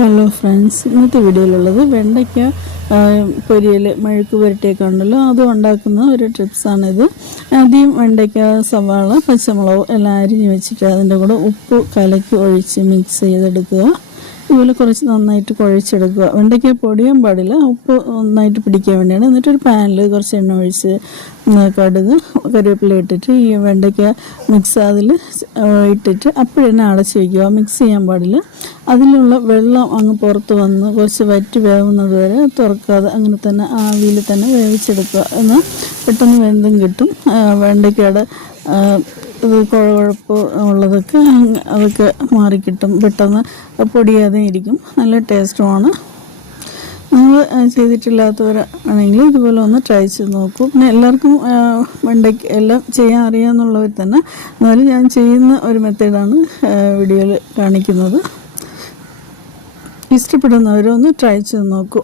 Hello friends, ഇന്നത്തെ വീഡിയോയിലുള്ളത് വെണ്ടയ്ക്ക പൊരിയൽ മെഴുക്ക് പുരട്ടിയൊക്കെ ഉണ്ടല്ലോ, അതും ഉണ്ടാക്കുന്ന ഒരു ടിപ്സാണിത്. ആദ്യം വെണ്ടയ്ക്ക, സവാള, പച്ചമുളക് എല്ലാം അരിഞ്ഞ് വെച്ചിട്ട് അതിൻ്റെ കൂടെ ഉപ്പ് കലക്കി ഒഴിച്ച് മിക്സ് ചെയ്തെടുക്കുക. ഇതുപോലെ കുറച്ച് നന്നായിട്ട് കുഴച്ചെടുക്കുക. വെണ്ടയ്ക്ക പൊടിയാൻ പാടില്ല, ഉപ്പ് നന്നായിട്ട് പിടിക്കാൻ വേണ്ടിയാണ്. എന്നിട്ടൊരു പാനിൽ കുറച്ച് എണ്ണ ഒഴിച്ച് കടുക്, കറിവേപ്പില ഇട്ടിട്ട് ഈ വെണ്ടയ്ക്ക മിക്സ് അതിൽ ഇട്ടിട്ട് അപ്പോഴെന്നെ അടച്ച് വയ്ക്കുക. മിക്സ് ചെയ്യാൻ പാടില്ല. അതിലുള്ള വെള്ളം അങ്ങ് പുറത്ത് വന്ന് കുറച്ച് വറ്റി വേവുന്നത് വരെ തുറക്കാതെ അങ്ങനെ തന്നെ ആവിയിൽ തന്നെ വേവിച്ചെടുക്കുക. എന്നാൽ പെട്ടെന്ന് വെന്തും കിട്ടും. വെണ്ടയ്ക്കയുടെ ഇത് കുഴപ്പ് ഉള്ളതൊക്കെ അതൊക്കെ മാറിക്കിട്ടും, പെട്ടെന്ന് പൊടിയാതെ ഇരിക്കും, നല്ല ടേസ്റ്റുമാണ്. നിങ്ങൾ ചെയ്തിട്ടില്ലാത്തവരാണെങ്കിൽ ഇതുപോലെ ഒന്ന് ട്രൈ ചെയ്ത് നോക്കൂ. പിന്നെ എല്ലാവർക്കും വെണ്ടയ്ക്ക എല്ലാം ചെയ്യാൻ അറിയാമെന്നുള്ളവർ തന്നെ, എന്നാലും ഞാൻ ചെയ്യുന്ന ഒരു മെത്തേഡാണ് വീഡിയോയിൽ കാണിക്കുന്നത്. ഇഷ്ടപ്പെടുന്നവരൊന്ന് ട്രൈ ചെയ്ത് നോക്കൂ.